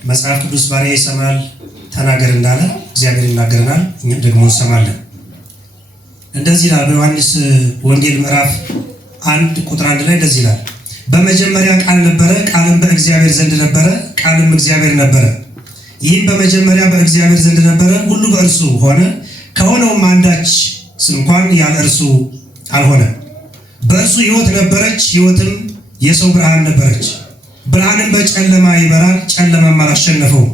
መጽሐፍ ቅዱስ ባሪያ ይሰማል ተናገር እንዳለ እግዚአብሔር ይናገረናል፣ እኛም ደግሞ እንሰማለን። እንደዚህ ይላል በዮሐንስ ወንጌል ምዕራፍ 1 ቁጥር 1 ላይ እንደዚህ ይላል፣ በመጀመሪያ ቃል ነበረ፣ ቃልም በእግዚአብሔር ዘንድ ነበረ፣ ቃልም እግዚአብሔር ነበረ። ይህም በመጀመሪያ በእግዚአብሔር ዘንድ ነበረ፣ ሁሉ በእርሱ ሆነ፣ ከሆነውም አንዳች እንኳን ያለ እርሱ አልሆነም። በእርሱ ሕይወት ነበረች፣ ሕይወትም የሰው ብርሃን ነበረች። ብርሃንም በጨለማ ይበራል፣ ጨለማም አላሸነፈውም።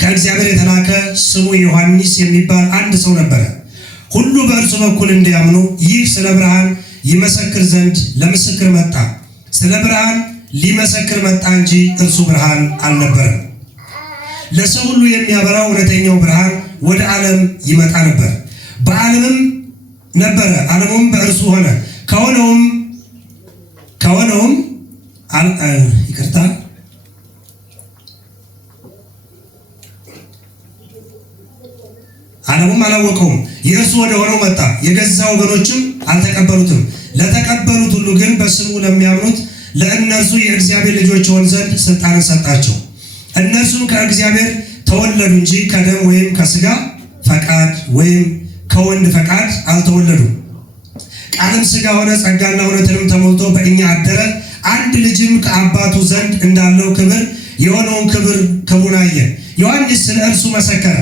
ከእግዚአብሔር የተላከ ስሙ ዮሐንስ የሚባል አንድ ሰው ነበረ። ሁሉ በእርሱ በኩል እንዲያምኑ ይህ ስለ ብርሃን ይመሰክር ዘንድ ለምስክር መጣ። ስለ ብርሃን ሊመሰክር መጣ እንጂ እርሱ ብርሃን አልነበረም። ለሰው ሁሉ የሚያበራው እውነተኛው ብርሃን ወደ ዓለም ይመጣ ነበር። በዓለምም ነበረ፣ ዓለሙም በእርሱ ሆነ፣ ከሆነውም ዓለሙም አላወቀውም። የእርሱ ወደ ሆነው መጣ፣ የገዛ ወገኖችም አልተቀበሉትም። ለተቀበሉት ሁሉ ግን በስሙ ለሚያምኑት ለእነርሱ የእግዚአብሔር ልጆች ይሆኑ ዘንድ ስልጣንን ሰጣቸው። እነርሱም ከእግዚአብሔር ተወለዱ እንጂ ከደም ወይም ከሥጋ ፈቃድ ወይም ከወንድ ፈቃድ አልተወለዱም። ቃልም ሥጋ ሆነ፣ ጸጋና እውነትንም ተሞልቶ በእኛ አደረ። አንድ ልጅም ከአባቱ ዘንድ እንዳለው ክብር የሆነውን ክብሩን አየን። ዮሐንስ ስለ እርሱ መሰከረ፣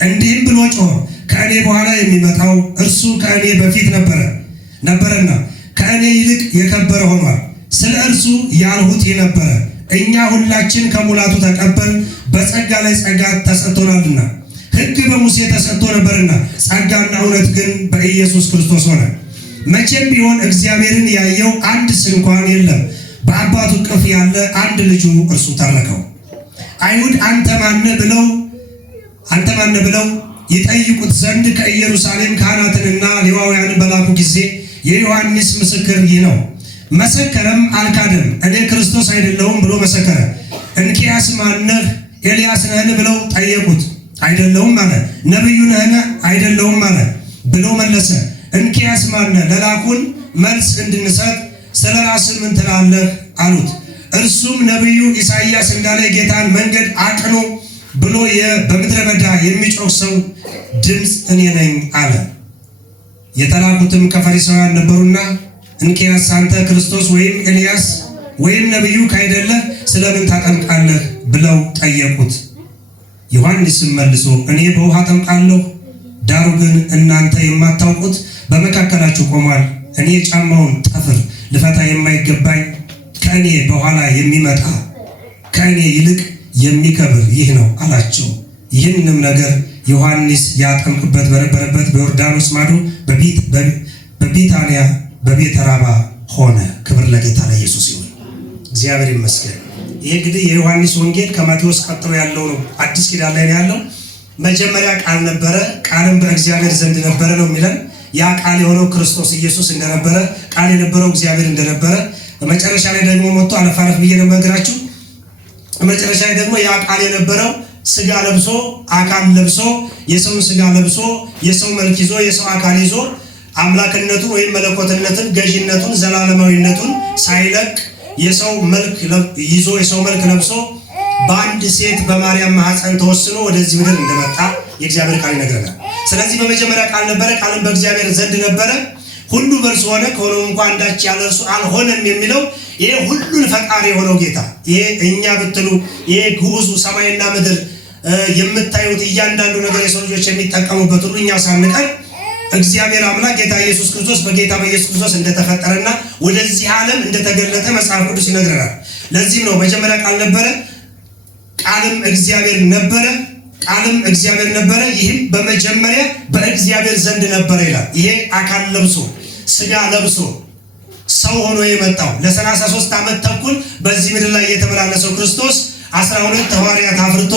እንዲህም ብሎ ጮኸ፣ ከእኔ በኋላ የሚመጣው እርሱ ከእኔ በፊት ነበረና ከእኔ ይልቅ የከበረ ሆኗል። ስለ እርሱ ያልሁት ይህ ነበረ፣ እኛ ሁላችን ከሙላቱ ተቀበል፣ በጸጋ ላይ ጸጋ ተሰጥቶናልና። ሕግ በሙሴ ተሰጥቶ ነበርና ጸጋና እውነት ግን በኢየሱስ ክርስቶስ ሆነ። መቼም ቢሆን እግዚአብሔርን ያየው አንድ ስንኳን የለም። በአባቱ እቅፍ ያለ አንድ ልጁ እርሱ ተረከው። አይሁድ አንተ ማነህ ብለው ይጠይቁት ዘንድ ከኢየሩሳሌም ካህናትንና ሌዋውያንን በላኩ ጊዜ የዮሐንስ ምስክር ይህ ነው። መሰከረም፣ አልካደም። እኔ ክርስቶስ አይደለሁም ብሎ መሰከረ። እንኪያስ ማነህ? ኤልያስ ነህን ብለው ጠየቁት። አይደለሁም አለ። ነቢዩ ነህን? አይደለሁም አለ ብሎ መለሰ። እንኪያስ ማነህ? ለላኩን መልስ እንድንሰጥ ስለ ራስህ ምን ትላለህ አሉት። እርሱም ነቢዩ ኢሳይያስ እንዳለ ጌታን መንገድ አቅኑ ብሎ በምድረ በዳ የሚጮህ ሰው ድምፅ እኔ ነኝ አለ። የተላኩትም ከፈሪሳውያን ነበሩና እንኪያስ አንተ ክርስቶስ ወይም ኤልያስ ወይም ነቢዩ ካይደለህ ስለምን ታጠምቃለህ ብለው ጠየቁት። ዮሐንስም መልሶ እኔ በውሃ አጠምቃለሁ፣ ዳሩ ግን እናንተ የማታውቁት በመካከላችሁ ቆሟል። እኔ የጫማውን ጠፍር ልፈታ የማይገባኝ ከእኔ በኋላ የሚመጣ ከእኔ ይልቅ የሚከብር ይህ ነው አላቸው። ይህንም ነገር ዮሐንስ ያጠምቅበት በነበረበት በዮርዳኖስ ማዶ በቢታንያ በቤተ ራባ ሆነ። ክብር ለጌታ ለኢየሱስ ይሁን። እግዚአብሔር ይመስገን። ይህ እንግዲህ የዮሐንስ ወንጌል ከማቴዎስ ቀጥሎ ያለው ነው። አዲስ ኪዳን ላይ ነው ያለው። መጀመሪያ ቃል ነበረ፣ ቃልም በእግዚአብሔር ዘንድ ነበረ ነው የሚለን። ያ ቃል የሆነው ክርስቶስ ኢየሱስ እንደነበረ፣ ቃል የነበረው እግዚአብሔር እንደነበረ፣ በመጨረሻ ላይ ደግሞ መጥቶ አለፍ ብዬ ነው የምነግራችሁ። በመጨረሻ ላይ ደግሞ ያ ቃል የነበረው ስጋ ለብሶ አካል ለብሶ የሰውን ስጋ ለብሶ የሰው መልክ ይዞ የሰው አካል ይዞ አምላክነቱን ወይም መለኮትነትን ገዥነቱን ዘላለማዊነቱን ሳይለቅ የሰው መልክ ይዞ የሰው መልክ ለብሶ በአንድ ሴት በማርያም ማህፀን ተወስኖ ወደዚህ ምድር እንደመጣ የእግዚአብሔር ቃል ይነግረናል። ስለዚህ በመጀመሪያ ቃል ነበረ፣ ቃልም በእግዚአብሔር ዘንድ ነበረ፣ ሁሉ በእርሱ ሆነ፣ ከሆነው እንኳን አንዳች ያለ እርሱ አልሆነም የሚለው ይሄ ሁሉን ፈጣሪ የሆነው ጌታ፣ ይሄ እኛ ብትሉ ይሄ ግዑዙ ሰማይና ምድር የምታዩት እያንዳንዱ ነገር የሰው ልጆች የሚጠቀሙበት ሁሉ እኛ ሳንቀር እግዚአብሔር አምላክ ጌታ ኢየሱስ ክርስቶስ በጌታ በኢየሱስ ክርስቶስ እንደተፈጠረና ወደዚህ ዓለም እንደተገለጠ መጽሐፍ ቅዱስ ይነግረናል። ለዚህም ነው መጀመሪያ ቃል ነበረ፣ ቃልም እግዚአብሔር ነበረ፣ ቃልም እግዚአብሔር ነበረ፣ ይህም በመጀመሪያ በእግዚአብሔር ዘንድ ነበረ ይላል። ይሄ አካል ለብሶ ስጋ ለብሶ ሰው ሆኖ የመጣው ለ33 ዓመት ተኩል በዚህ ምድር ላይ የተመላለሰው ክርስቶስ 12 ሐዋርያት አፍርቶ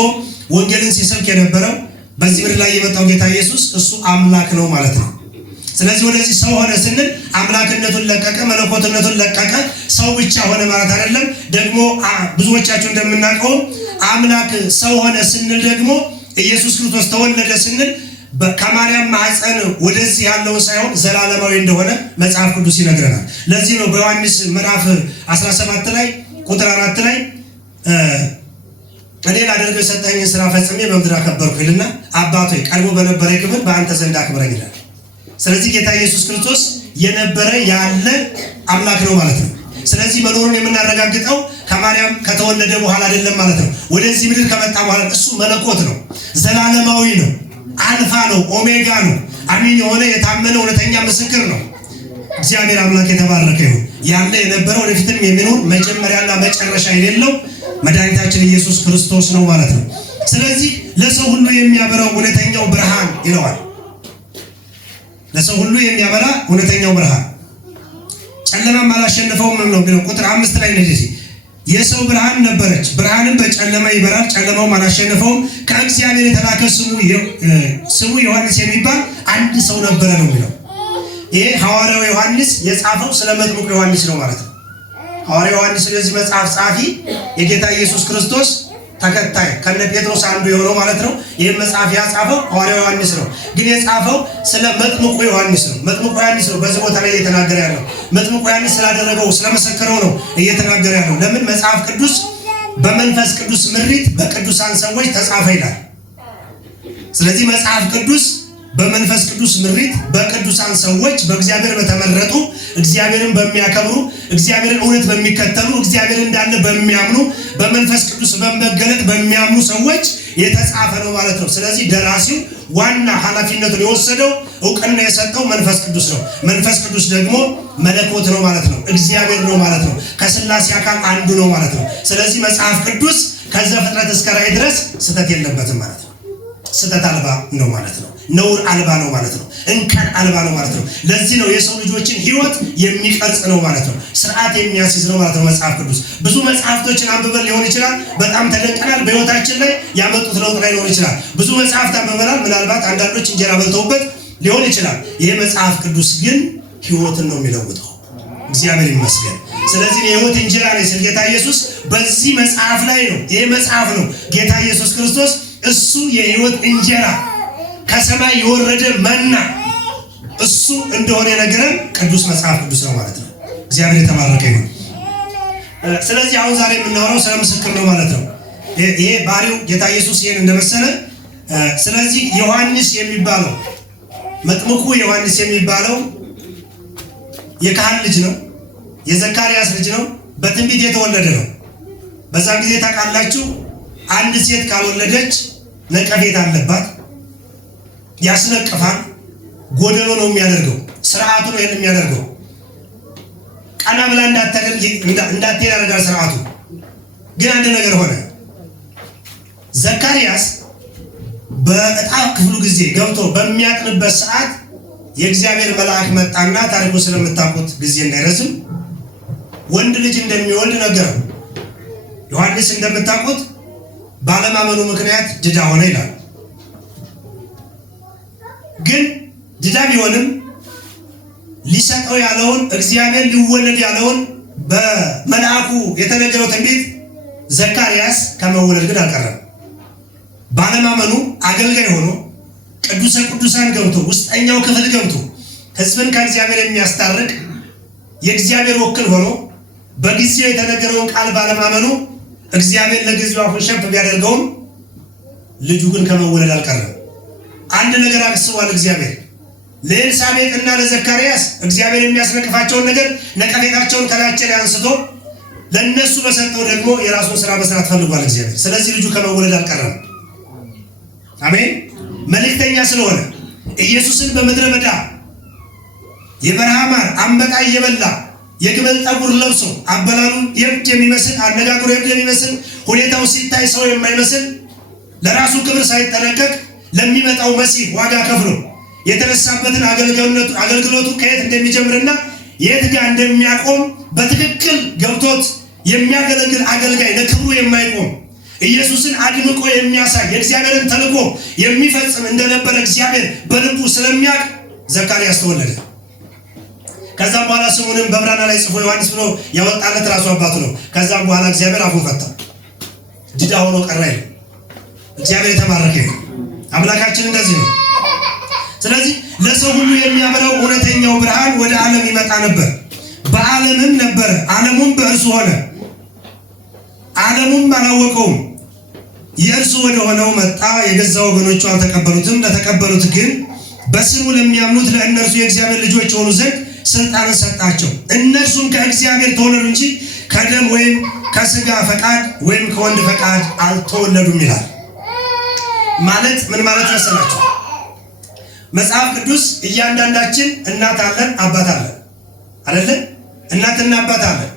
ወንጌልን ሲሰብክ የነበረው በዚህ ምድር ላይ የመጣው ጌታ ኢየሱስ እሱ አምላክ ነው ማለት ነው። ስለዚህ ወደዚህ ሰው ሆነ ስንል አምላክነቱን ለቀቀ፣ መለኮትነቱን ለቀቀ፣ ሰው ብቻ ሆነ ማለት አይደለም። ደግሞ ብዙዎቻችሁ እንደምናውቀው አምላክ ሰው ሆነ ስንል ደግሞ ኢየሱስ ክርስቶስ ተወለደ ስንል ከማርያም ማህፀን ወደዚህ ያለው ሳይሆን ዘላለማዊ እንደሆነ መጽሐፍ ቅዱስ ይነግረናል። ለዚህ ነው በዮሐንስ ምዕራፍ 17 ላይ ቁጥር 4 ላይ እኔ ላደርገው የሰጠኝን ስራ ፈጽሜ በምድር አከበርኩ ይልና አባቶ ቀድሞ በነበረ ክብር በአንተ ዘንድ አክብረኝ ይላል። ስለዚህ ጌታ ኢየሱስ ክርስቶስ የነበረ ያለ አምላክ ነው ማለት ነው። ስለዚህ መኖሩን የምናረጋግጠው ከማርያም ከተወለደ በኋላ አይደለም ማለት ነው። ወደዚህ ምድር ከመጣ በኋላ እሱ መለኮት ነው፣ ዘላለማዊ ነው፣ አልፋ ነው፣ ኦሜጋ ነው፣ አሚን የሆነ የታመነ እውነተኛ ምስክር ነው። እግዚአብሔር አምላክ የተባረከ ይሁን። ያለ የነበረ ወደፊትም የሚኖር መጀመሪያና መጨረሻ የሌለው መድኃኒታችን ኢየሱስ ክርስቶስ ነው ማለት ነው። ስለዚህ ለሰው ሁሉ የሚያበራው እውነተኛው ብርሃን ይለዋል። ለሰው ሁሉ የሚያበራ እውነተኛው ብርሃን ጨለማም አላሸነፈውም ነው የሚለው ቁጥር 5 ላይ ነው። የሰው ብርሃን ነበረች፣ ብርሃንም በጨለማ ይበራል፣ ጨለማውም አላሸነፈውም። ከእግዚአብሔር የተላከ ስሙ ዮሐንስ የሚባል አንድ ሰው ነበረ ነው የሚለው። ይሄ ሐዋርያው ዮሐንስ የጻፈው ስለ መጥምቁ ዮሐንስ ነው ማለት ነው። ሐዋርያው ዮሐንስ የዚህ መጽሐፍ ጻፊ የጌታ ኢየሱስ ክርስቶስ ተከታይ ከነ ጴጥሮስ አንዱ የሆነው ማለት ነው። ይሄን መጽሐፍ ያጻፈው ሐዋርያው ዮሐንስ ነው። ግን የጻፈው ስለ መጥምቁ ዮሐንስ ነው። መጥምቁ ዮሐንስ ነው በዚህ ቦታ ላይ እየተናገረ ያለው። መጥምቁ ዮሐንስ ስላደረገው ስለመሰከረው ነው እየተናገረ ያለው። ለምን መጽሐፍ ቅዱስ በመንፈስ ቅዱስ ምሪት በቅዱሳን ሰዎች ተጻፈ ይላል። ስለዚህ መጽሐፍ ቅዱስ በመንፈስ ቅዱስ ምሪት በቅዱሳን ሰዎች በእግዚአብሔር በተመረጡ እግዚአብሔርን በሚያከብሩ እግዚአብሔርን እውነት በሚከተሉ እግዚአብሔር እንዳለ በሚያምኑ በመንፈስ ቅዱስ በመገለጥ በሚያምኑ ሰዎች የተጻፈ ነው ማለት ነው። ስለዚህ ደራሲው ዋና ኃላፊነቱን የወሰደው እውቅና የሰጠው መንፈስ ቅዱስ ነው። መንፈስ ቅዱስ ደግሞ መለኮት ነው ማለት ነው። እግዚአብሔር ነው ማለት ነው። ከሥላሴ አካል አንዱ ነው ማለት ነው። ስለዚህ መጽሐፍ ቅዱስ ከዘፍጥረት እስከ ራዕይ ድረስ ስህተት የለበትም ማለት ነው። ስህተት አልባ ነው ማለት ነው። ነውር አልባ ነው ማለት ነው። እንከን አልባ ነው ማለት ነው። ለዚህ ነው የሰው ልጆችን ሕይወት የሚቀርጽ ነው ማለት ነው። ስርዓት የሚያስይዝ ነው ማለት ነው መጽሐፍ ቅዱስ። ብዙ መጽሐፍቶችን አንብበን ሊሆን ይችላል፣ በጣም ተደንቀናል፣ በሕይወታችን ላይ ያመጡት ለውጥ ላይ ሊሆን ይችላል። ብዙ መጽሐፍት አንብበናል፣ ምናልባት አንዳንዶች እንጀራ በልተውበት ሊሆን ይችላል። ይሄ መጽሐፍ ቅዱስ ግን ሕይወትን ነው የሚለውጠው። እግዚአብሔር ይመስገን። ስለዚህ የሕይወት እንጀራ ነው ሲል ጌታ ኢየሱስ በዚህ መጽሐፍ ላይ ነው። ይሄ መጽሐፍ ነው ጌታ ኢየሱስ ክርስቶስ እሱ የሕይወት እንጀራ ከሰማይ የወረደ መና እሱ እንደሆነ የነገረን ቅዱስ መጽሐፍ ቅዱስ ነው ማለት ነው። እግዚአብሔር የተባረከ ይሁን። ስለዚህ አሁን ዛሬ የምናወራው ስለ ምስክር ነው ማለት ነው። ይሄ ባሪው ጌታ ኢየሱስ ይሄን እንደመሰለ ስለዚህ ዮሐንስ የሚባለው መጥምቁ ዮሐንስ የሚባለው የካህን ልጅ ነው፣ የዘካርያስ ልጅ ነው፣ በትንቢት የተወለደ ነው። በዛም ጊዜ ታውቃላችሁ አንድ ሴት ካልወለደች ነቀፌት አለባት፣ ያስነቅፋል፣ ጎደሎ ነው የሚያደርገው። ስርዓቱ ነው ይሄን የሚያደርገው። ቀና ብላ እንዳትሄድ ያደርጋል ስርዓቱ። ግን አንድ ነገር ሆነ። ዘካርያስ በዕጣ ክፍሉ ጊዜ ገብቶ በሚያጥንበት ሰዓት የእግዚአብሔር መልአክ መጣና ታሪኩ ስለምታውቁት ጊዜ እንዳይረዝም ወንድ ልጅ እንደሚወልድ ነገረው። ዮሐንስ እንደምታውቁት ባለማመኑ ምክንያት ድዳ ሆነ ይላል። ግን ድዳ ቢሆንም ሊሰጠው ያለውን እግዚአብሔር ሊወለድ ያለውን በመልአኩ የተነገረው ትንቢት ዘካርያስ ከመወለድ ግን አልቀረም። ባለማመኑ አገልጋይ ሆኖ ቅዱሰ ቅዱሳን ገብቶ ውስጠኛው ክፍል ገብቶ ሕዝብን ከእግዚአብሔር የሚያስታርቅ የእግዚአብሔር ወክል ሆኖ በጊዜው የተነገረውን ቃል ባለማመኑ እግዚአብሔር ለጊዜው አፉን ሸፍ ቢያደርገውም ልጁ ግን ከመወለድ አልቀረም። አንድ ነገር አስቧል እግዚአብሔር ለኤልሳቤጥ እና ለዘካርያስ እግዚአብሔር የሚያስነቅፋቸውን ነገር ነቀፌታቸውን ከላያቸው ላይ አንስቶ ለነሱ በሰጠው ደግሞ የራሱን ስራ መስራት ፈልጓል እግዚአብሔር። ስለዚህ ልጁ ከመወለድ አልቀረም። አሜን። መልእክተኛ ስለሆነ ኢየሱስን በምድረ በዳ የበረሃ ማር አንበጣ እየበላ የግመል ጠጉር ለብሶ አበላሉ የብድ የሚመስል አነጋገሩ የብድ የሚመስል ሁኔታው ሲታይ ሰው የማይመስል ለራሱ ክብር ሳይጠነቀቅ ለሚመጣው መሲህ ዋጋ ከፍሎ የተነሳበትን አገልግሎቱ ከየት እንደሚጀምርና የት ጋር እንደሚያቆም በትክክል ገብቶት የሚያገለግል አገልጋይ ለክብሩ የማይቆም ኢየሱስን አድምቆ የሚያሳይ የእግዚአብሔርን ተልእኮ የሚፈጽም እንደነበረ እግዚአብሔር በልቡ ስለሚያውቅ ዘካርያስ ተወለደ። ከዛም በኋላ ስሙንም በብራና ላይ ጽፎ ዮሐንስ ብሎ ያወጣለት ራሱ አባቱ ነው። ከዛም በኋላ እግዚአብሔር አፉን ፈታው፣ ድዳ ሆኖ ቀረ። እግዚአብሔር የተባረከ ይሁን። አምላካችን እንደዚህ ነው። ስለዚህ ለሰው ሁሉ የሚያበራው እውነተኛው ብርሃን ወደ ዓለም ይመጣ ነበር፣ በዓለምም ነበር፣ ዓለሙም በእርሱ ሆነ፣ ዓለሙም አላወቀውም። የእርሱ ወደ ሆነው መጣ፣ የገዛ ወገኖቹ አልተቀበሉትም። ለተቀበሉት ግን በስሙ ለሚያምኑት ለእነርሱ የእግዚአብሔር ልጆች የሆኑ ዘንድ ስልጣንን ሰጣቸው። እነርሱም ከእግዚአብሔር ተወለዱ እንጂ ከደም ወይም ከስጋ ፈቃድ ወይም ከወንድ ፈቃድ አልተወለዱም ይላል። ማለት ምን ማለት መሰላችሁ? መጽሐፍ ቅዱስ እያንዳንዳችን እናት አለን፣ አባት አለን አይደለ? እናትና አባት አለን።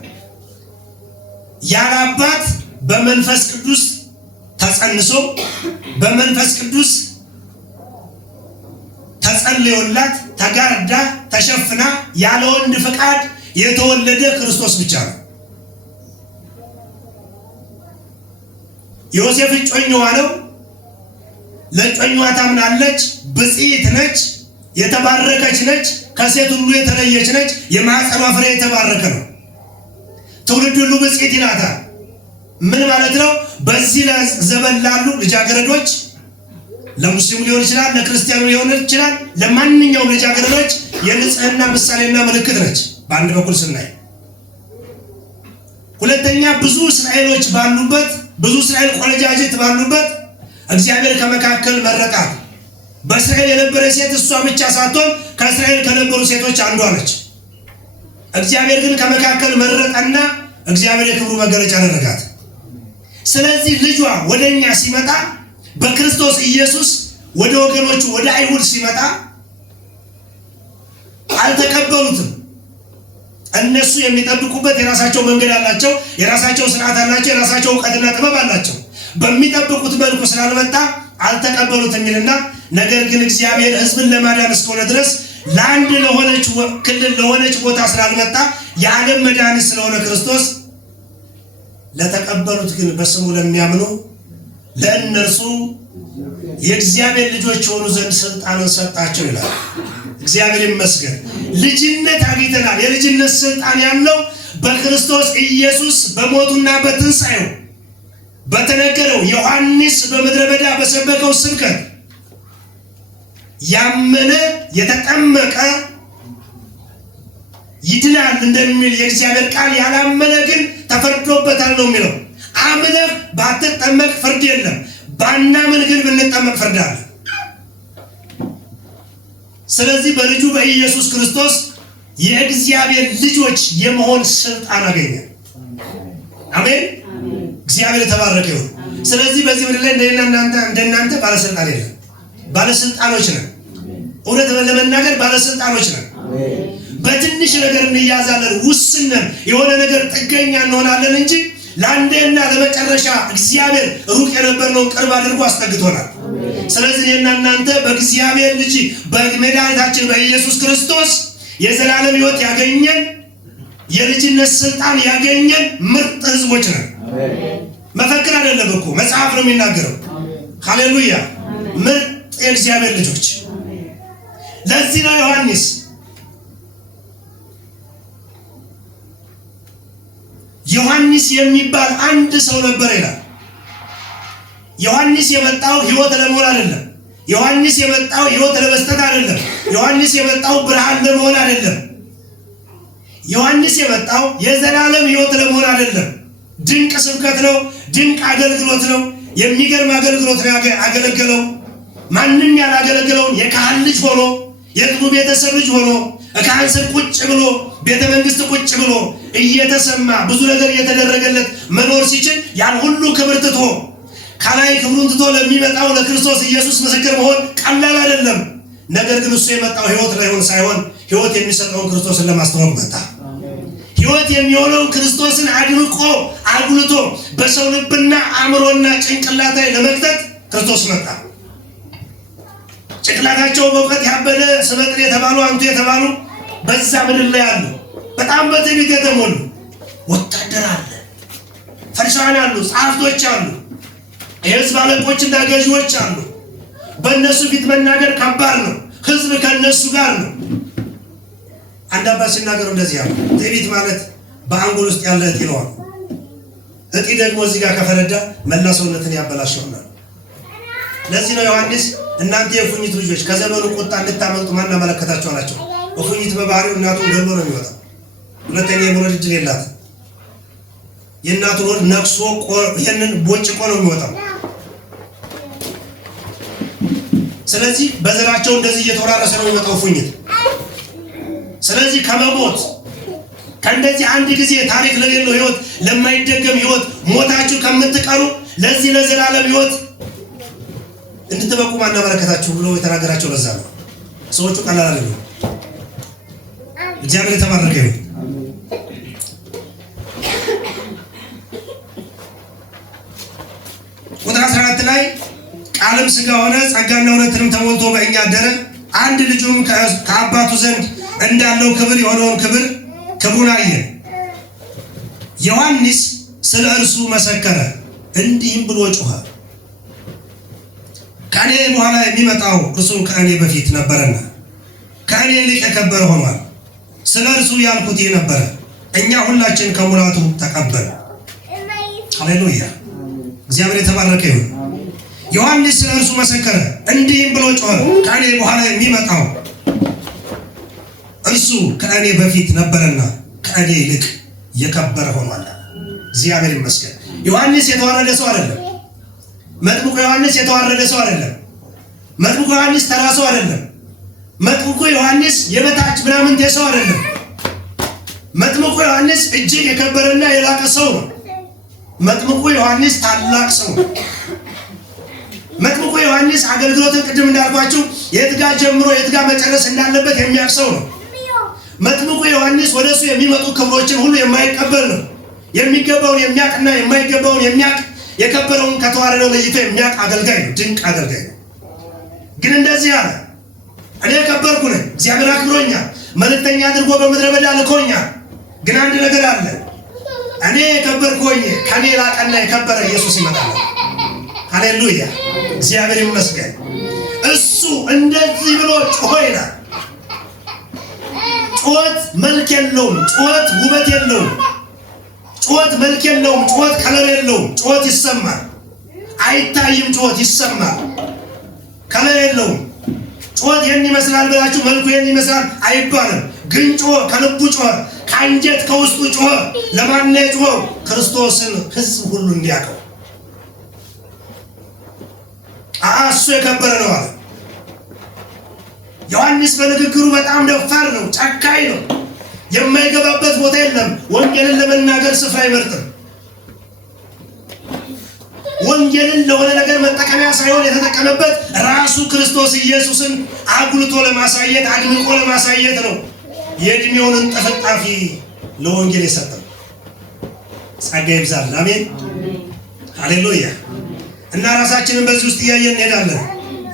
ያለ አባት በመንፈስ ቅዱስ ተጸንሶ በመንፈስ ቅዱስ ተጸልዮላት ተጋርዳ ተሸፍና ያለ ወንድ ፈቃድ የተወለደ ክርስቶስ ብቻ ነው። ዮሴፍ እጮኛዋ ነው። ለእጮኛዋ ታምናለች። ብፅዕት ነች፣ የተባረከች ነች፣ ከሴት ሁሉ የተለየች ነች። የማኅፀኗ ፍሬ የተባረከ ነው። ትውልድ ሁሉ ብፅዕት ይላታል። ምን ማለት ነው? በዚህ ዘመን ላሉ ልጃገረዶች፣ ለሙስሊሙ ሊሆን ይችላል፣ ለክርስቲያኑ ሊሆን ይችላል፣ ለማንኛውም ልጃገረዶች የንጽህና ምሳሌና ምልክት ነች በአንድ በኩል ስናይ። ሁለተኛ ብዙ እስራኤሎች ባሉበት፣ ብዙ እስራኤል ቆነጃጅት ባሉበት እግዚአብሔር ከመካከል መረጣት። በእስራኤል የነበረ ሴት እሷ ብቻ ሳትሆን ከእስራኤል ከነበሩ ሴቶች አንዷ ነች። እግዚአብሔር ግን ከመካከል መረጠና እግዚአብሔር የክብሩ መገለጫ አደረጋት። ስለዚህ ልጇ ወደኛ ሲመጣ በክርስቶስ ኢየሱስ ወደ ወገኖቹ ወደ አይሁድ ሲመጣ አልተቀበሉትም። እነሱ የሚጠብቁበት የራሳቸው መንገድ አላቸው፣ የራሳቸው ስርዓት አላቸው፣ የራሳቸው እውቀትና ጥበብ አላቸው። በሚጠብቁት መልኩ ስላልመጣ አልተቀበሉትም የሚልና ነገር ግን እግዚአብሔር ሕዝብን ለማዳን እስከሆነ ድረስ ለአንድ ለሆነች ክልል ለሆነች ቦታ ስላልመጣ የዓለም መድኃኒት ስለሆነ ክርስቶስ ለተቀበሉት ግን በስሙ ለሚያምኑ ለእነርሱ የእግዚአብሔር ልጆች የሆኑ ዘንድ ስልጣንን ሰጣቸው ይላል። እግዚአብሔር ይመስገን። ልጅነት አግኝተናል። የልጅነት ስልጣን ያለው በክርስቶስ ኢየሱስ በሞቱና በትንሣኤው በተነገረው ዮሐንስ በምድረ በዳ በሰበከው ስብከት ያመነ የተጠመቀ ይድናል እንደሚል የእግዚአብሔር ቃል፣ ያላመነ ግን ተፈርዶበታል ነው የሚለው። አምነህ ባትጠመቅ ፍርድ የለም፣ ባናምን ግን ብንጠመቅ ፍርድ አለ። ስለዚህ በልጁ በኢየሱስ ክርስቶስ የእግዚአብሔር ልጆች የመሆን ስልጣን አገኘ። አሜን። እግዚአብሔር የተባረከ ይሁን። ስለዚህ በዚህ ምድር ላይ እንደናንተ ባለስልጣን የለም። ባለስልጣኖች ነን። እውነት ለመናገር ባለስልጣኖች ነን። በትንሽ ነገር እንያዛለን፣ ውስነን የሆነ ነገር ጥገኛ እንሆናለን እንጂ ለአንዴና ለመጨረሻ እግዚአብሔር ሩቅ የነበርነውን ቅርብ አድርጎ አስጠግቶናል። ስለዚህ እኔና እናንተ በእግዚአብሔር ልጅ በመድኃኒታችን በኢየሱስ ክርስቶስ የዘላለም ሕይወት ያገኘን የልጅነት ስልጣን ያገኘን ምርጥ ህዝቦች ነን። መፈክር አይደለም እኮ መጽሐፍ ነው የሚናገረው። ሃሌሉያ! ምርጥ የእግዚአብሔር ልጆች። ለዚህ ነው ዮሐንስ የሚባል አንድ ሰው ነበር ይላል። ዮሐንስ የመጣው ሕይወት ለመሆን አይደለም። ዮሐንስ የመጣው ሕይወት ለመስጠት አይደለም። ዮሐንስ የመጣው ብርሃን ለመሆን አይደለም። ዮሐንስ የመጣው የዘላለም ሕይወት ለመሆን አይደለም። ድንቅ ስብከት ነው። ድንቅ አገልግሎት ነው። የሚገርም አገልግሎት ነው ያገለገለው። ማንም ያላገለገለውን የካህን ልጅ ሆኖ የጥሩ ቤተሰብ ልጅ ሆኖ ካህን ስር ቁጭ ብሎ ቤተ መንግስት ቁጭ ብሎ እየተሰማ ብዙ ነገር እየተደረገለት መኖር ሲችል ያን ሁሉ ክብር ትቶ ከላይ ክብሩን ትቶ ለሚመጣው ለክርስቶስ ኢየሱስ ምስክር መሆን ቀላል አይደለም። ነገር ግን እሱ የመጣው ሕይወት ላይሆን ሳይሆን ሕይወት የሚሰጠውን ክርስቶስን ለማስተዋወቅ መጣ። ሕይወት የሚሆነውን ክርስቶስን አድምቆ አጉልቶ በሰው ልብና አእምሮና ጭንቅላት ላይ ለመክተት ክርስቶስ መጣ። ጭንቅላታቸው በእውቀት ያበደ ስመጥር የተባሉ አንቱ የተባሉ በዛ ምድር ላይ አሉ። በጣም በትዕቢት የተሞሉ ወታደር አለ፣ ፈሪሳውያን አሉ፣ ጸሐፍቶች አሉ፣ የሕዝብ አለቆችና ገዢዎች አሉ። በእነሱ ፊት መናገር ከባድ ነው። ሕዝብ ከእነሱ ጋር ነው። አንድ አባት ሲናገሩ እንደዚህ ያሉ ትዕቢት ማለት በአንጎል ውስጥ ያለ እጢ ነው። እጢ ደግሞ እዚህ ጋር ከፈነዳ መላ ሰውነትን ያበላሸውናል። ለዚህ ነው ዮሐንስ እናንተ የእፉኝት ልጆች ከዘመኑ ቁጣ እንድታመልጡ ማን አመለከታችሁ አላቸው። እፉኝት በባህሪው እናቱን ገድሎ ነው የሚወጣው። ሁለተኛ የመውለድ ዕድል የላትም። የእናቱን ወድ ነክሶ ይህንን ቦጭቆ ነው የሚወጣው። ስለዚህ በዘራቸው እንደዚህ እየተወራረሰ ነው የሚመጣው ፉኝት። ስለዚህ ከመሞት ከእንደዚህ አንድ ጊዜ ታሪክ ለሌለው ህይወት ለማይደገም ህይወት ሞታችሁ ከምትቀሩ ለዚህ ለዘላለም ህይወት እንድትበቁ ማን አበረከታችሁ ብሎ የተናገራቸው ለዛ ነው። ሰዎቹ ቀላል አይደሉም። እግዚአብሔር የተባረከ ይሁን። ቁጥር 14 ላይ ቃልም ሥጋ ሆነ ጸጋና እውነትንም ተሞልቶ በእኛ አደረ፣ አንድ ልጁም ከአባቱ ዘንድ እንዳለው ክብር የሆነውን ክብሩን አየን። ዮሐንስ ስለ እርሱ መሰከረ፣ እንዲህም ብሎ ጮኸ፣ ከእኔ በኋላ የሚመጣው እርሱ ከእኔ በፊት ነበረና ከእኔ ይልቅ የከበረ ሆኗል። ስለ እርሱ ያልኩት ይህ ነበረ፣ እኛ ሁላችን ከሙላቱ ተቀበል። ሃሌሉያ! እግዚአብሔር የተባረከ ይሁን። ዮሐንስ ስለ እርሱ መሰከረ፣ እንዲህም ብሎ ጮኸ፣ ከእኔ በኋላ የሚመጣው እርሱ ከእኔ በፊት ነበረና ከእኔ ይልቅ የከበረ ሆኗል። እግዚአብሔር ይመስገን። ዮሐንስ የተዋረደ ሰው አይደለም። መጥምቁ ዮሐንስ የተዋረደ ሰው አይደለም። መጥምቁ ዮሐንስ ተራ ሰው አይደለም። መጥምቁ ዮሐንስ የበታች ምናምን ሰው አይደለም። መጥምቁ ዮሐንስ እጅግ የከበረና የላቀ ሰው ነው። መጥምቁ ዮሐንስ ታላቅ ሰው ነው። መጥምቁ ዮሐንስ አገልግሎትን ቅድም እንዳልኳችሁ የት ጋር ጀምሮ የት ጋር መጨረስ እንዳለበት የሚያውቅ ሰው ነው። መጥምቁ ዮሐንስ ወደሱ የሚመጡ ክብሮችን ሁሉ የማይቀበል ነው። የሚገባውን የሚያውቅና የማይገባውን የሚያውቅ የከበረውን ከተዋረደው ለይቶ የሚያውቅ አገልጋይ ነው። ድንቅ አገልጋይ ነው። ግን እንደዚህ አለ፣ እኔ የከበርኩ ነኝ፣ እግዚአብሔር አክብሮኛል፣ መልእክተኛ አድርጎ በምድረ በዳ ልኮኛል። ግን አንድ ነገር አለ፣ እኔ የከበርኩ ሆኜ ከኔ ላቀና የከበረ ኢየሱስ ይመጣል። ሃሌሉያ! እግዚአብሔር ይመስገን። እሱ እንደዚህ ብሎ ጮኸ ይላል። ጩኸት መልክ የለውም። ጩኸት ውበት የለውም። ጩኸት መልክ የለውም። ጩኸት ከለር የለውም። ጩኸት ይሰማል፣ አይታይም። ጩኸት ይሰማል፣ ከለር የለውም። ጩኸት ይህን ይመስላል ብላችሁ መልኩ ይህን ይመስላል አይባልም። ግን ጮኸ፣ ከልቡ ጮኸ፣ ከአንጀት ከውስጡ ጮኸ። ለማን ነው የጮኸው? ክርስቶስን ሕዝብ ሁሉ እንዲያውቀው። እሱ የከበረ ነው አለ። ዮሐንስ በንግግሩ በጣም ደፋር ነው፣ ጨካኝ ነው። የማይገባበት ቦታ የለም። ወንጌልን ለመናገር ስፍራ አይመርጥም። ወንጌልን ለሆነ ነገር መጠቀሚያ ሳይሆን የተጠቀመበት ራሱ ክርስቶስ ኢየሱስን አጉልቶ ለማሳየት አድምቆ ለማሳየት ነው። የእድሜውን እንጥፍጣፊ ለወንጌል የሰጠው። ጸጋ ይብዛል። አሜን፣ ሃሌሉያ። እና ራሳችንን በዚህ ውስጥ እያየን እንሄዳለን።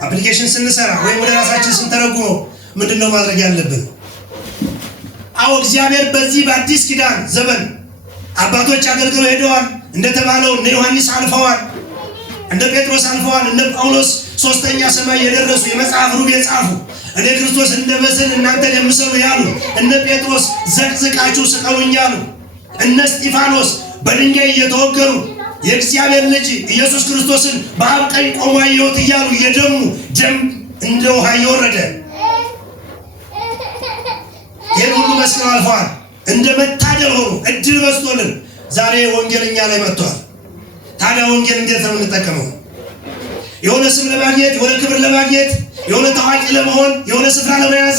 አፕሊኬሽን ስንሰራ ወይም ወደ ራሳችን ስንተረጉመው ምንድነው ማድረግ ያለብን? አዎ እግዚአብሔር በዚህ በአዲስ ኪዳን ዘመን አባቶች አገልግለው ሄደዋል። እንደተባለው እነ ዮሐንስ አልፈዋል፣ እነ ጴጥሮስ አልፈዋል፣ እነ ጳውሎስ ሶስተኛ ሰማይ የደረሱ የመጽሐፍ ሩብ የጻፉ እኔ ክርስቶስ እንደመስል እናንተን የምሰሉ ያሉ እነ ጴጥሮስ ዘቅዝቃችሁ ስቀሉኝ ያሉ እነ እስጢፋኖስ በድንጋይ እየተወገሩ የእግዚአብሔር ልጅ ኢየሱስ ክርስቶስን በአብ ቀኝ ቆሞ አየሁት እያሉ እየደሙ ደም እንደ ውሃ እየወረደ ይህን ሁሉ መስለው አልፈዋል። እንደ መታደል ሆኖ እድል በስቶልን ዛሬ ወንጌል እኛ ላይ መጥቷል። ታዲያ ወንጌል እንዴት ነው የምንጠቀመው? የሆነ ስም ለማግኘት፣ የሆነ ክብር ለማግኘት፣ የሆነ ታዋቂ ለመሆን፣ የሆነ ስፍራ ለመያዝ፣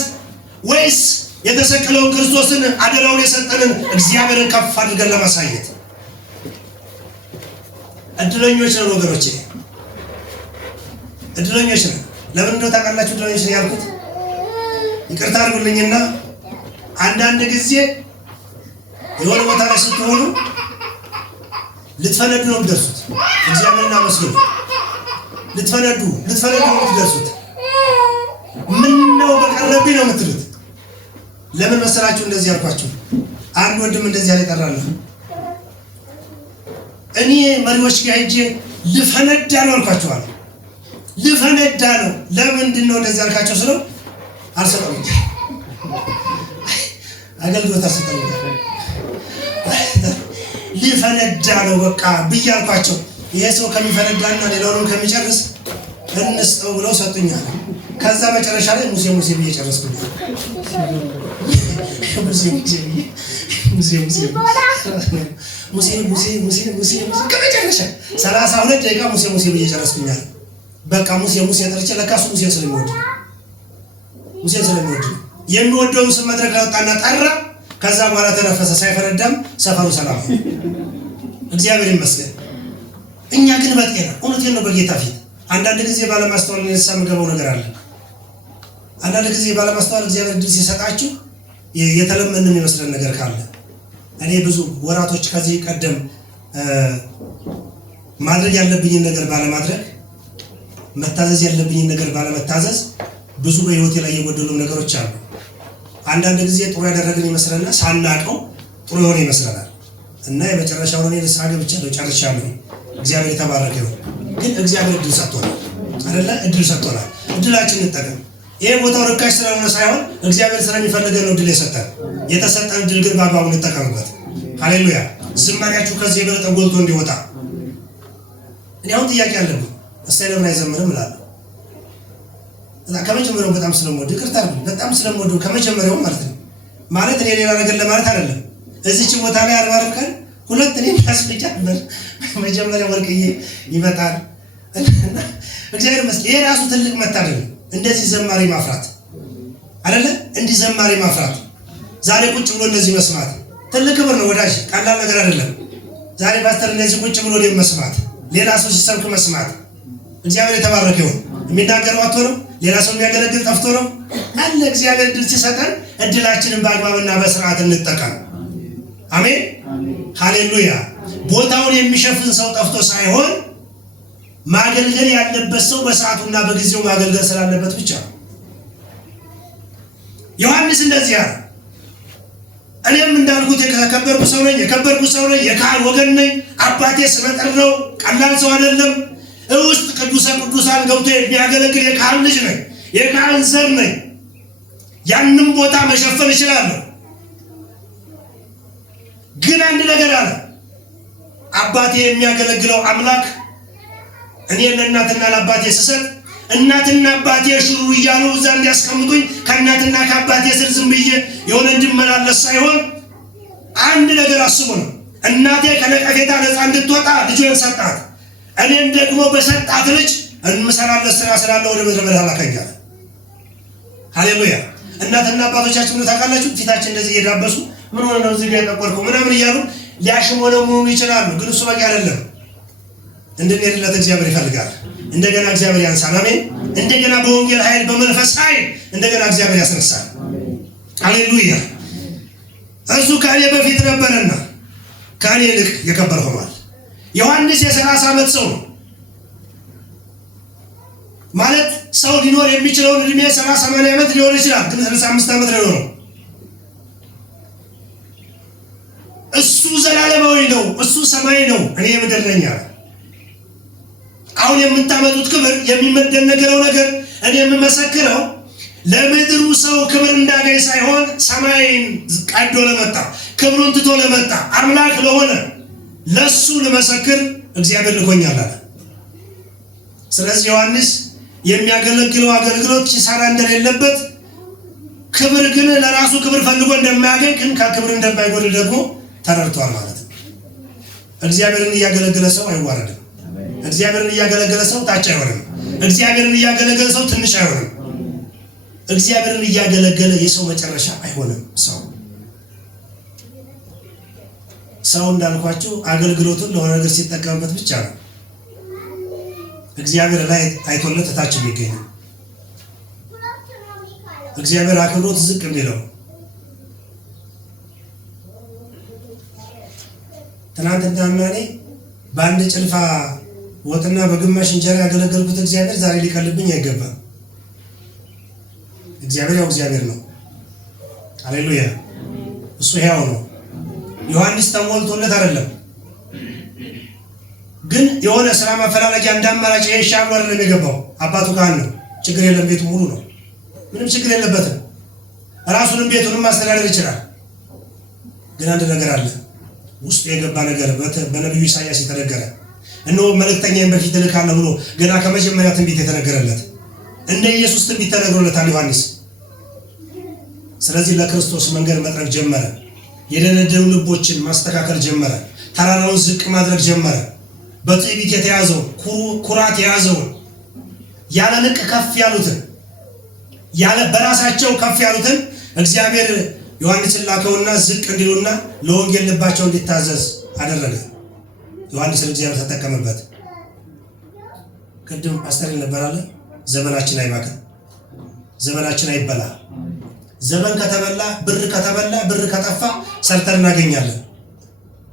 ወይስ የተሰቀለውን ክርስቶስን አደራውን የሰጠንን እግዚአብሔርን ከፍ አድርገን ለማሳየት? እድለኞች ነን ወገኖቼ፣ እድለኞች ነን። ለምን እንደው ታውቃላችሁ እድለኞች ነን ያልኩት? ይቅርታ አድርጉልኝና አንዳንድ ጊዜ የሆነ ቦታ ላይ ስትሆኑ ልትፈነዱ ነው የምትደርሱት። እግዚአብሔርን አመስግኑ። ልትፈነዱ ነው የምትደርሱት። ምን ነው በቀረብኝ ነው የምትሉት። ለምን መሰላችሁ እንደዚህ ያልኳችሁ? አንድ ወንድም እንደዚህ ያለ ይጠራለሁ። እኔ መሪዎች ጋር ሄጄ ልፈነዳ ነው አልኳቸዋለሁ። ልፈነዳ ነው። ለምንድን ነው እንደዚህ ያልካቸው ስለው አልሰጠም፣ አገልግሎት አልሰጠም፣ ሊፈነዳ ነው በቃ ብዬ አልኳቸው። ይሄ ሰው ከሚፈነዳና ሌላውንም ከሚጨርስ እንስጠው ብለው ሰጡኛል። ከዛ መጨረሻ ላይ ሙሴ ብዬ ጨረስኩኝ። ሙሴ ከመጨረሻ 32 ደቂቃ ሙሴ ብዬ ጨረስኩኛል። በቃ ሙሴ ጠርቼ ለካሱ ሙሴ ስለሚወድ የሚወደውን ስም መድረክ ላይ ወጣና ጠራ። ከዛ በኋላ ተነፈሰ፣ ሳይፈረዳም ሰፈሩ ሰላም። እግዚአብሔር ይመስገን። እኛ ግን በጤና እውነቴን ነው በጌታ ፊት አንዳንድ ጊዜ ባለማስተዋል የተነሳ የምገባው ነገር አለ። አንዳንድ ጊዜ ባለማስተዋል እግዚአብሔር ድል ሲሰጣችሁ የተለመነ የሚመስለን ነገር ካለ እኔ ብዙ ወራቶች ከዚህ ቀደም ማድረግ ያለብኝን ነገር ባለማድረግ መታዘዝ ያለብኝን ነገር ባለመታዘዝ ብዙ በህይወቴ ላይ የጎደሉ ነገሮች አሉ። አንዳንድ ጊዜ ጥሩ ያደረግን ይመስለና ሳናቀው ጥሩ የሆነ ይመስለናል እና የመጨረሻው ነው ንስሐ ገብቻለሁ ጨርሻለሁ። እግዚአብሔር የተባረከ ይሁን። ግን እግዚአብሔር እድል ሰጥቶናል አይደለ? እድል ሰጥቶናል። እድላችን እንጠቀም። ይሄ ቦታው ርካሽ ስለሆነ ሳይሆን እግዚአብሔር ስለሚፈልገን ነው እድል የሰጠን። የተሰጠን እድል ግን በአግባቡ እንጠቀምበት። ሃሌሉያ። ዝማሬያችሁ ከዚህ የበለጠ ጎልቶ እንዲወጣ እኔ አሁን ጥያቄ አለብኝ። እስቲ ለምን አይዘምርም እላለሁ። ከመጀመሪያው በጣም ስለምወድ ይቅርታ በጣም ስለምወድ ከመጀመሪያው ማለት ነው። ማለት እኔ ሌላ ነገር ለማለት አይደለም። እዚች ቦታ ላይ 40 ቀን ሁለት እኔ ያስፈጫለሁ። መጀመሪያ ወርቅዬ ይመጣል። እግዚአብሔር ይመስገን። ይሄ ራሱ ትልቅ መታደል እንደዚህ ዘማሪ ማፍራት አይደለ? እንዲህ ዘማሪ ማፍራት ዛሬ ቁጭ ብሎ እንደዚህ መስማት ትልቅ ክብር ነው ወዳጅ፣ ቀላል ነገር አይደለም። ዛሬ ፓስተር እንደዚህ ቁጭ ብሎ መስማት፣ ሌላ ሰው ሲሰብክ መስማት፣ እግዚአብሔር የተባረከ ይሁን። የሚናገረው አጥቶ ነው፣ ሌላ ሰው የሚያገለግል ጠፍቶ ነው አለ። እግዚአብሔር እድል ሲሰጠን እድላችንን በአግባብና በስርዓት እንጠቀም። አሜን ሃሌሉያ። ቦታውን የሚሸፍን ሰው ጠፍቶ ሳይሆን ማገልገል ያለበት ሰው በሰዓቱና በጊዜው ማገልገል ስላለበት ብቻ ነው። ዮሐንስ እንደዚህ አለ፣ እኔም እንዳልኩት የከበርኩ ሰው ነኝ፣ የካህን ወገን ነኝ። አባቴ ስመጥር ነው፣ ቀላል ሰው አይደለም። ውስጥ ቅዱሳን ገብቶ የሚያገለግል የካህን ልጅ ነኝ፣ የካህን ዘር ነኝ። ያንን ቦታ መሸፈን እችላለሁ። ግን አንድ ነገር አለ፣ አባቴ የሚያገለግለው አምላክ እኔ ለእናትና ለአባቴ ስሰጥ እናትና አባቴ ሽሩ እያሉ እዛ እንዲያስቀምጡኝ ከእናትና ከአባቴ ስር ዝም ብዬ የሆነ እንድመላለስ ሳይሆን አንድ ነገር አስቡ ነው። እናቴ ከነቀፌታ ነፃ እንድትወጣ ልጇን ሰጣት። እኔም ደግሞ በሰጣት ልጅ እንመሰራለት ስራ ስላለ ወደ ምድረ በዳ ላከኛል። ሃሌሉያ። እናትና አባቶቻችን ነው ታውቃላችሁ፣ ፊታችን እንደዚህ እየዳበሱ ምን ሆነ ነው እዚህ ጋር ተቆርቆ ምናምን እያሉ ሊያሽሞነሙኑ ይችላሉ። ግን እሱ በቂ አይደለም። እንድንሄድለት እግዚአብሔር ይፈልጋል። እንደገና እግዚአብሔር ያንሳል። አሜን። እንደገና በወንጌል ኃይል በመንፈስ ኃይል እንደገና እግዚአብሔር ያስነሳል። ሃሌሉያ። እሱ ከኔ በፊት ነበርና ከኔ ይልቅ የከበረ ሆኗል። ዮሐንስ የ30 ዓመት ሰው ነው ማለት ሰው ሊኖር የሚችለውን እድሜ 70-80 ዓመት ሊሆን ይችላል። ግን 65 ዓመት ነው የኖረው። እሱ ዘላለማዊ ነው፣ እሱ ሰማይ ነው፣ እኔ ምድር ነኝ አለ። አሁን የምታመጡት ክብር የሚመደነገረው ነገር እኔ የምመሰክረው ለምድሩ ሰው ክብር እንዳገኝ ሳይሆን ሰማይን ቀዶ ለመጣ ክብሩን ትቶ ለመጣ አምላክ ለሆነ ለሱ ለመሰክር እግዚአብሔር ልኮኛል አለ። ስለዚህ ዮሐንስ የሚያገለግለው አገልግሎት ኪሳራ እንደሌለበት ክብር ግን ለራሱ ክብር ፈልጎ እንደማያገኝ ግን ከክብር እንደማይጎል ደግሞ ተረድቷል ማለት ነው። እግዚአብሔርን እያገለገለ ሰው አይዋረድም። እግዚአብሔርን እያገለገለ ሰው ታች አይሆንም። እግዚአብሔርን እያገለገለ ሰው ትንሽ አይሆንም። እግዚአብሔርን እያገለገለ የሰው መጨረሻ አይሆንም። ሰው እንዳልኳችሁ አገልግሎቱን ለሆነ ነገር ሲጠቀምበት ብቻ ነው እግዚአብሔር ላይ አይቶለት ታች የሚገኘው። እግዚአብሔር አክብሮት ዝቅ የሚለው ትናንትና እኔ በአንድ ጭልፋ ወጥና በግማሽ እንጀራ ያገለገልኩት እግዚአብሔር ዛሬ ሊቀልብኝ አይገባም። እግዚአብሔር ያው እግዚአብሔር ነው። ሃሌሉያ። እሱ ሕያው ነው። ዮሐንስ ተሞልቶለት አይደለም፣ ግን የሆነ ስራ ማፈላለጊያ እንዳማራጭ ይሄ ሻም አይደለም የገባው። አባቱ ካህን ነው፣ ችግር የለም፣ ቤቱ ሙሉ ነው፣ ምንም ችግር የለበትም። ራሱንም ቤቱንም ማስተዳደር ይችላል። ግን አንድ ነገር አለ፣ ውስጥ የገባ ነገር በነቢዩ ኢሳያስ የተነገረ እነሆ መልእክተኛዬን በፊት እልካለሁ ብሎ ገና ከመጀመሪያ ትንቢት የተነገረለት እንደ ኢየሱስ ትንቢት ተነግሮለታል ዮሐንስ። ስለዚህ ለክርስቶስ መንገድ መጥረግ ጀመረ። የደነደኑ ልቦችን ማስተካከል ጀመረ። ተራራውን ዝቅ ማድረግ ጀመረ። በትዕቢት የተያዘውን ኩራት የያዘውን ያለ ልክ ከፍ ያሉትን ያለ በራሳቸው ከፍ ያሉትን እግዚአብሔር ዮሐንስን ላከውና ዝቅ እንዲሉና ለወንጌል ልባቸው እንዲታዘዝ አደረገ። ዮሐንስን እግዚአብሔር ተጠቀመበት። ቅድም ፓስተር ነበራለ ዘመናችን አይባክን፣ ዘመናችን አይበላ። ዘመን ከተበላ ብር ከጠፋ ሰርተን እናገኛለን።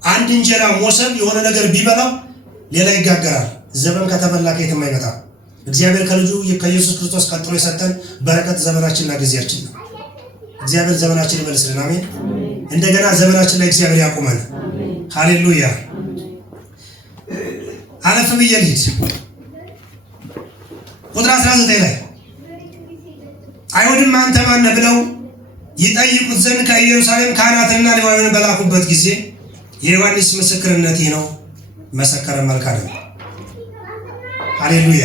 አንድ እንጀራ ሞሰብ የሆነ ነገር ቢበላው ሌላ ይጋገራል። ዘመን ከተበላ ከየትም አይመጣም። እግዚአብሔር ከልጁ ከኢየሱስ ክርስቶስ ቀጥሎ የሰጠን በረከት ዘመናችንና ጊዜያችን ነው። እግዚአብሔር ዘመናችን ይመልስልን። አሜን። እንደገና ዘመናችን ላይ እግዚአብሔር ያቁመን። ሃሌሉያ። አለፍ ብዬ ልሂድ። ቁጥር 19 ላይ አይሁድም አንተ ማን ነህ ብለው ይጠይቁት ዘንድ ከኢየሩሳሌም ካህናትና ሌዋውያን በላኩበት ጊዜ የዮሐንስ ምስክርነት ይህ ነው፣ መሰከረ፣ መልካም ነው። ሃሌሉያ።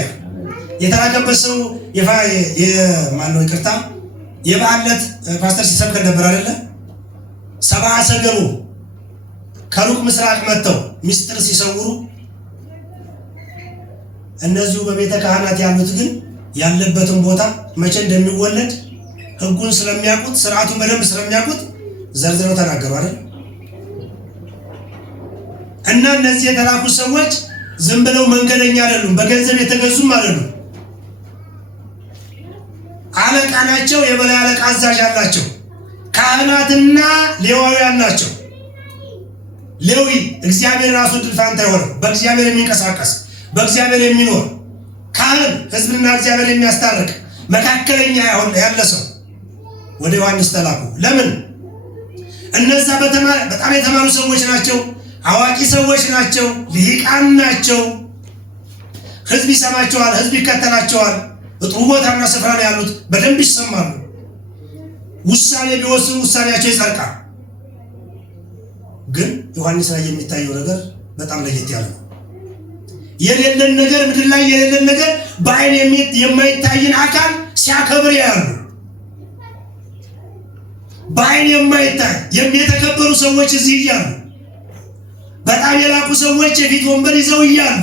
የተላከበት ሰው የማነው? ይቅርታ፣ የበዓል ዕለት ፓስተር ሲሰብክ ነበር አይደለ? ሰብአ ሰገሉ ከሩቅ ምስራቅ መጥተው ምስጢር ሲሰውሩ፣ እነዚሁ በቤተ ካህናት ያሉት ግን ያለበትን ቦታ መቼ እንደሚወለድ ሕጉን ስለሚያውቁት ስርዓቱን በደንብ ስለሚያውቁት ዘርዝረው ተናገሩ አይደል? እና እነዚህ የተላኩ ሰዎች ዝም ብለው መንገደኛ አይደሉም፣ በገንዘብ የተገዙም አይደሉም። አለቃ ናቸው፣ የበላይ አለቃ አዛዥ አላቸው። ካህናትና ሌዋውያን ናቸው። ሌዊ እግዚአብሔር ራሱ ድል ፋንታ የሆነው በእግዚአብሔር የሚንቀሳቀስ በእግዚአብሔር የሚኖር ካህን፣ ህዝብና እግዚአብሔር የሚያስታርቅ መካከለኛ ያለ ሰው ወደ ዮሐንስ ተላኩ። ለምን? እነዛ በጣም የተማሩ ሰዎች ናቸው፣ አዋቂ ሰዎች ናቸው፣ ልሂቃን ናቸው። ህዝብ ይሰማቸዋል፣ ህዝብ ይከተላቸዋል። ጥሩ ቦታና ስፍራ ነው ያሉት፣ በደንብ ይሰማሉ። ውሳኔ ቢወስኑ ውሳኔያቸው ይጸድቃል። ግን ዮሐንስ ላይ የሚታየው ነገር በጣም ለየት ያለ ነው። የሌለን ነገር ምድር ላይ የሌለን ነገር በአይን የማይታይን አካል ሲያከብር ያሉ፣ በአይን የማይታይ የተከበሩ ሰዎች እዚህ እያሉ፣ በጣም የላቁ ሰዎች የፊት ወንበር ይዘው እያሉ፣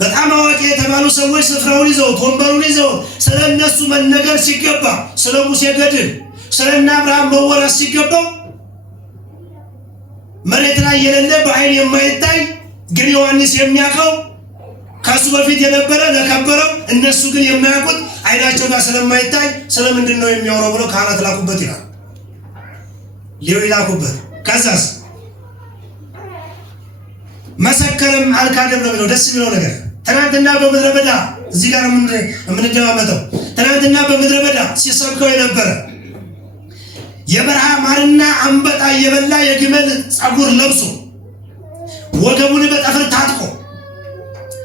በጣም አዋቂ የተባሉ ሰዎች ስፍራውን ይዘው ወንበሩን ይዘው ስለ እነሱ መነገር ሲገባ፣ ስለ ሙሴ ገድል ስለ እነ አብርሃም መወራት ሲገባው መሬት ላይ የሌለ በአይን የማይታይ ግን ዮሐንስ የሚያውቀው ከሱ በፊት የነበረ ለከበረው፣ እነሱ ግን የማያውቁት አይናቸው ጋር ስለማይታይ ስለምንድን ነው የሚያወራው ብለው ካህናት ላኩበት ይላል። ሌዊ ላኩበት። ከዛስ መሰከረም አልካደም ነው የሚለው። ደስ የሚለው ነገር ትናንትና በምድረ በዳ እዚህ ጋር የምንደማመጠው ትናንትና በምድረ በዳ ሲሰብከው የነበረ የበረሃ ማርና አንበጣ እየበላ የግመል ጸጉር ለብሶ ወገቡን በጠፍር ታጥቆ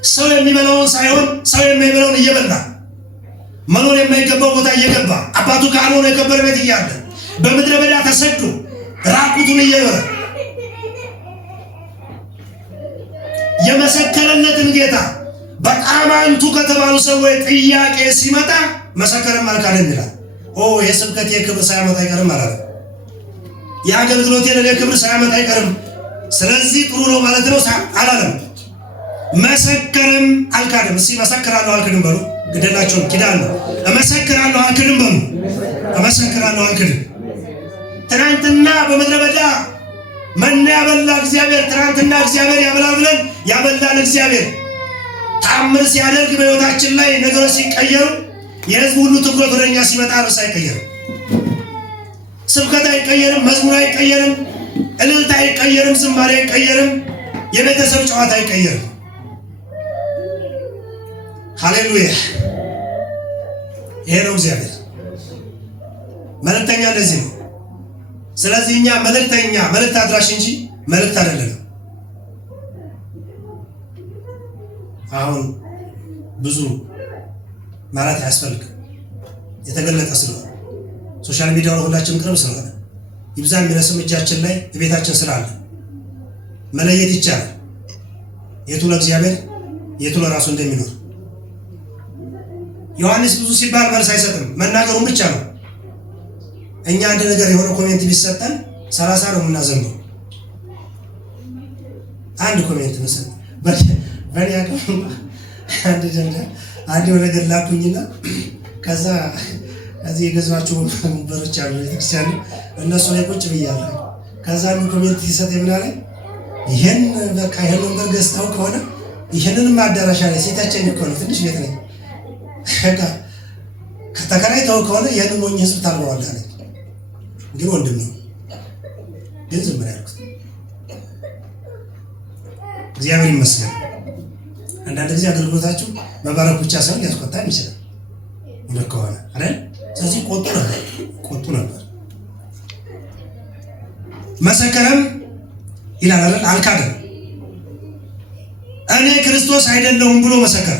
ሰው የሚበላውን ሳይሆን ሰው የማይበላውን እየበላ መኖር የማይገባው ቦታ እየገባ አባቱ ካልሆነ የከበረ ቤት እያለ በምድረ በዳ ተሰዶ ራቁቱን እየበረ የመሰከረለትን ጌታ በጣም አንቱ ከተባሉ ሰዎች ጥያቄ ሲመጣ መሰከረም አልካደም ይላል። የስብከት የክብር ሳያመጣ አይቀርም ማለት ነው። የአገልግሎት የሌለ ክብር ሳያመጣ አይቀርም። ስለዚህ ጥሩ ነው ማለት ነው አላለም። መሰከረም አልካደም። እስኪ መሰክራለሁ አልክድም በሉ። ግደላቸውን ኪዳን ነው። እመሰክራለሁ አልክድም በሉ። እመሰክራለሁ አልክድም። ትናንትና በምድረ በዳ መና ያበላ እግዚአብሔር፣ ትናንትና እግዚአብሔር ያበላል ብለን ያበላል እግዚአብሔር ተአምር ሲያደርግ በሕይወታችን ላይ ነገሮች ሲቀየሩ የህዝብ ሁሉ ትኩረት ወደኛ ሲመጣ ርዕስ አይቀየርም፣ ስብከት አይቀየርም፣ መዝሙር አይቀየርም፣ እልልታ አይቀየርም፣ ዝማሬ አይቀየርም፣ የቤተሰብ ጨዋታ አይቀየርም። ሃሌሉያ! ይሄ ነው እግዚአብሔር መልእክተኛ እንደዚህ ነው። ስለዚህ እኛ መልእክት አድራሽ እንጂ መልእክት አይደለም። አሁን ብዙ ማለት አያስፈልግም። የተገለጠ ስለሆነ ሶሻል ሚዲያው ለሁላችንም ቅርብ ስለሆነ ይብዛም የሚነስም እጃችን ላይ በቤታችን ስላለ መለየት ይቻላል። የቱ ለእግዚአብሔር የቱ ለራሱ እንደሚኖር። ዮሐንስ ብዙ ሲባል መልስ አይሰጥም፣ መናገሩን ብቻ ነው። እኛ አንድ ነገር የሆነ ኮሜንት ቢሰጠን 30 ነው የምናዘንበው። አንድ ኮሜንት በእኔ አቅም አንድ ነገር ላኩኝና ከዛ እዚህ የገዛቸው ወንበሮች አሉ ቤተክርስቲያን እነሱ ላይ ቁጭ ብያለሁ። ከዛ ምን ኮሜንት ሲሰጠኝ ምን አለኝ? ይሄን በቃ ይሄን ወንበር ገዝተው ከሆነ ይሄንንም አዳራሽ ላይ ሴታችን እኮ ነው ትንሽ ቤት ነኝ በቃ ከተከራይተው ከሆነ ይሄን ሞኝ ህዝብ ታልበዋለህ አለኝ። ግን ወንድም ነው ግን ዝም ብለህ ያልኩት እግዚአብሔር ይመስገን። አንዳንድ ጊዜ አገልግሎታችሁ መባረክ ብቻ ሳይሆን ሊያስቆጣም ይችላል ወደ ከሆነ አይደል? ስለዚህ ቆጡ ነበር። መሰከረም ይላል አይደል? አልካደም። እኔ ክርስቶስ አይደለሁም ብሎ መሰከረ።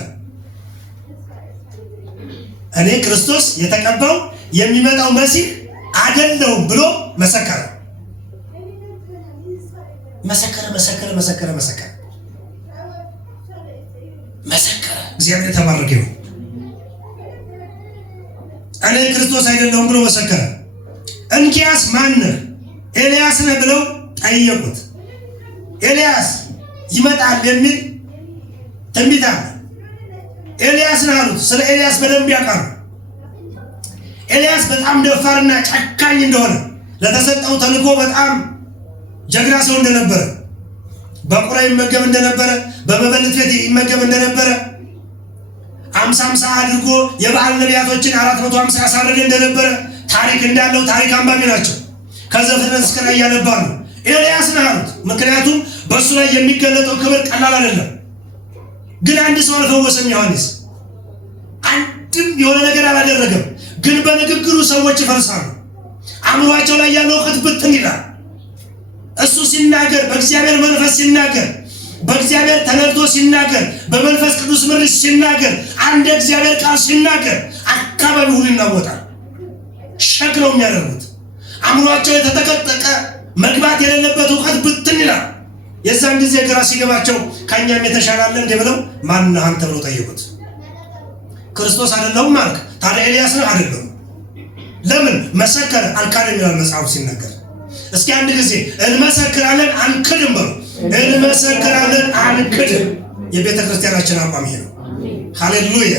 እኔ ክርስቶስ የተቀባው የሚመጣው መሲህ አይደለሁም ብሎ መሰከረ። መሰከረ። እግዚአብሔር ተባረከ ይሁን። እኔ ክርስቶስ አይደለሁም ብሎ መሰከረ። እንኪያስ ማን ነህ? ኤልያስ ነህ ብለው ጠየቁት። ኤልያስ ይመጣል የሚል ትንቢት አለ። ኤልያስ ነህ አሉት። ስለ ኤልያስ በደንብ ያውቃሉ። ኤልያስ በጣም ደፋርና ጨካኝ እንደሆነ፣ ለተሰጠው ተልእኮ በጣም ጀግና ሰው እንደነበረ፣ በቁራ ይመገብ እንደነበረ፣ በመበለት ቤት ይመገብ እንደነበረ፣ 50 አድርጎ የበዓል ነቢያቶችን 450 ያሳረደ እንደነበረ ታሪክ እንዳለው ታሪክ አንባቢ ናቸው። ከዘፍጥረት እስከ ራዕይ ያነባሉ። ኤልያስ ነህ አሉት። ምክንያቱም በእሱ ላይ የሚገለጠው ክብር ቀላል አይደለም። ግን አንድ ሰው አልፈወሰም። ዮሐንስ አንድም የሆነ ነገር አላደረገም። ግን በንግግሩ ሰዎች ይፈርሳሉ። አእምሯቸው ላይ ያለው እውቀት ብትን ይላል። እሱ ሲናገር፣ በእግዚአብሔር መንፈስ ሲናገር፣ በእግዚአብሔር ተነድቶ ሲናገር፣ በመንፈስ ቅዱስ ምሪት ሲናገር፣ አንድ እግዚአብሔር ቃል ሲናገር አካባቢ ሁሉ ይናወጣል። ሸክ ነው የሚያደርጉት። አእምሯቸው የተጠቀጠቀ መግባት የሌለበት እውቀት ብትን ይላል። የዛን ጊዜ ግራ ሲገባቸው ከእኛም የተሻላለ እንደ ብለው ማን ነህ አንተ ብለው ጠየቁት። ክርስቶስ አይደለሁም ማለት ታዲያ ኤልያስ ነህ? አይደለሁም። ለምን መሰከረ? አልካደም ይላል መጽሐፉ ሲናገር። እስኪ አንድ ጊዜ እንመሰክራለን አንክድም በሉ። እንመሰክራለን አንክድም። የቤተ ክርስቲያናችን አቋም ይሄ ነው። ሃሌሉያ።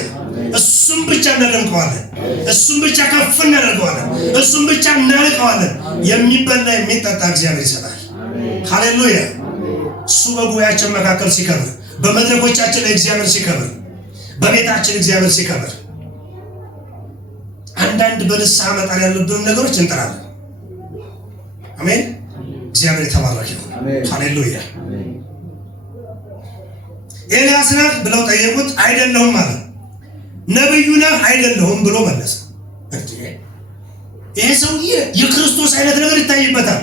እሱም ብቻ እናደምቀዋለን፣ እሱም ብቻ ከፍ እናደርገዋለን፣ እሱም ብቻ እናልቀዋለን። የሚበላ የሚጠጣ እግዚአብሔር ይሰጣል። ሃሌሉያ። እሱ በጉባኤያችን መካከል ሲከብር፣ በመድረኮቻችን ላይ እግዚአብሔር ሲከብር፣ በቤታችን እግዚአብሔር ሲከብር፣ አንዳንድ በንስሐ መጣል ያለብን ነገሮች እንጠራለን። አሜን። እግዚአብሔር የተባረከ ይሁን። ሃሌሉያ። ኤልያስ ነህ ብለው ጠየቁት። አይደለሁም ማለት ነብዩ ነህ? አይደለሁም ብሎ መለሰ። ይሄ ሰውዬ የክርስቶስ አይነት ነገር ይታይበታል።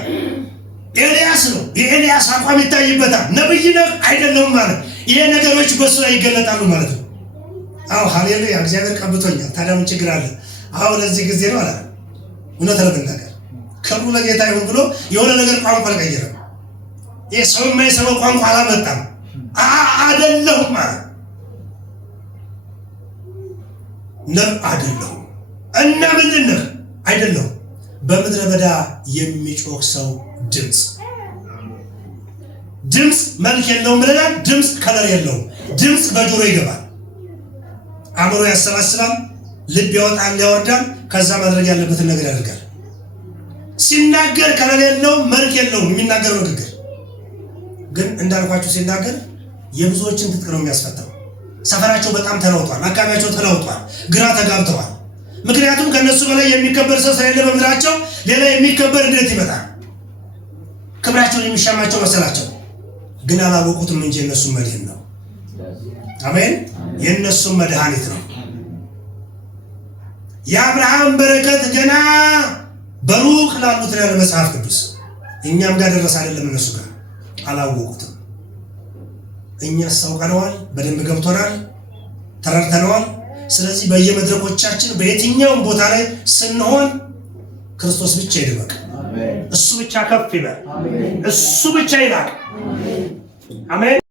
ኤልያስ ነው፣ የኤልያስ አቋም ይታይበታል። ነብይ ነህ? አይደለሁም ማለት ይሄ ነገሮች በሱ ላይ ይገለጣሉ ማለት ነው። አዎ ሃሌሉያ። እግዚአብሔር ቀብቶኛል። ታዲያ ምን ችግር አለ? አዎ ለዚህ ጊዜ ነው አለ። እውነት ለመናገር ክብሩ ለጌታ ይሁን ብሎ የሆነ ነገር ቋንቋ አልቀየረም። ይሄ ሰው የማይሰማው ቋንቋ አላመጣም። አይደለሁም ማለት ነው። አይደለሁም እና ምንድን ነህ? አይደለሁም። በምድረ በዳ የሚጮህ ሰው ድምፅ መልክ የለውም ብለናል። ድምፅ ከለር የለውም። ድምፅ በጆሮ ይገባል፣ አእምሮ ያሰባስባል፣ ልብ ያወጣል፣ ያወርዳል። ከዛ ማድረግ ያለበትን ነገር ያደርጋል። ሲናገር ከለር የለውም፣ መልክ የለውም የሚናገረው ንግግር ግን እንዳልኳችሁ ሲናገር የብዙዎችን ትጥቅ ነው የሚያስፈታው። ሰፈራቸው በጣም ተለውጧል፣ አካባቢያቸው ተለውጧል፣ ግራ ተጋብተዋል። ምክንያቱም ከነሱ በላይ የሚከበር ሰው ስለሌለ በምድራቸው ሌላ የሚከበር እንዴት ይመጣል? ክብራቸውን የሚሻማቸው መሰላቸው። ግን አላወቁትም እንጂ የነሱ መድህን ነው። አሜን። የነሱ መድኃኒት ነው። የአብርሃም በረከት ገና በሩቅ ላሉት ያለ መጽሐፍ ቅዱስ እኛም ጋር ደረሰ አይደለም? እነሱ ጋር አላወቁትም። እኛ አስተውቀነዋል፣ በደንብ ገብቶናል፣ ተረድተነዋል። ስለዚህ በየመድረኮቻችን በየትኛውም ቦታ ላይ ስንሆን ክርስቶስ ብቻ ይደመቅ፣ እሱ ብቻ ከፍ ይበል፣ እሱ ብቻ ይላቅ። አሜን።